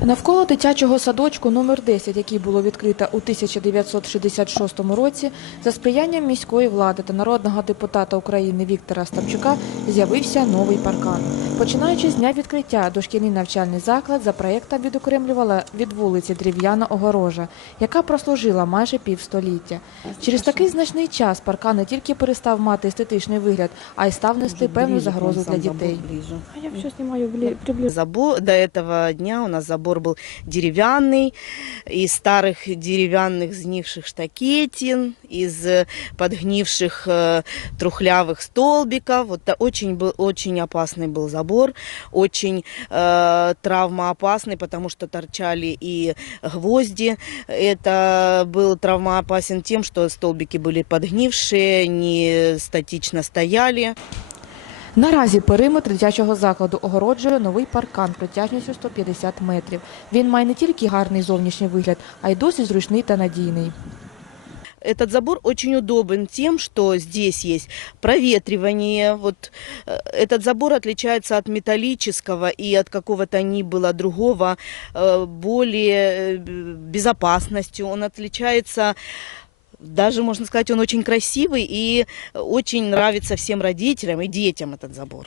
Навколо дитячого садочку номер 10, який було відкрито у 1966 році, за сприянням міської влади та народного депутата України Віктора Ставчука з'явився новий паркан. Починаючи з дня відкриття, дошкільний навчальний заклад за проєктом відокремлювала від вулиці Дрів'яна огорожа, яка прослужила майже півстоліття. Через такий значний час паркан не тільки перестав мати естетичний вигляд, а й став нести певну загрозу для дітей. А я все знімаю приблизно. Забор, до этого дня у нас забор был деревянный, из старых деревянных сгнивших штакетин, из э, подгнивших э, трухлявых столбиков. Вот та- очень, был, очень опасный был забор, очень э, травмоопасный, потому что торчали и гвозди. Это был травмоопасен тем, что столбики были подгнившие, не статично стояли. Наразі периметр дитячого закладу огороджує новий паркан протяжністю 150 метрів. Він має не тільки гарний зовнішній вигляд, а й досить зручний та надійний. Этот забор очень удобен тем, что здесь есть проветривание. Вот э, этот забор отличается от металлического и от какого-то ни было другого э, более э, безопасностью. Он отличается даже, можно сказать, он очень красивый и очень нравится всем родителям и детям этот забор.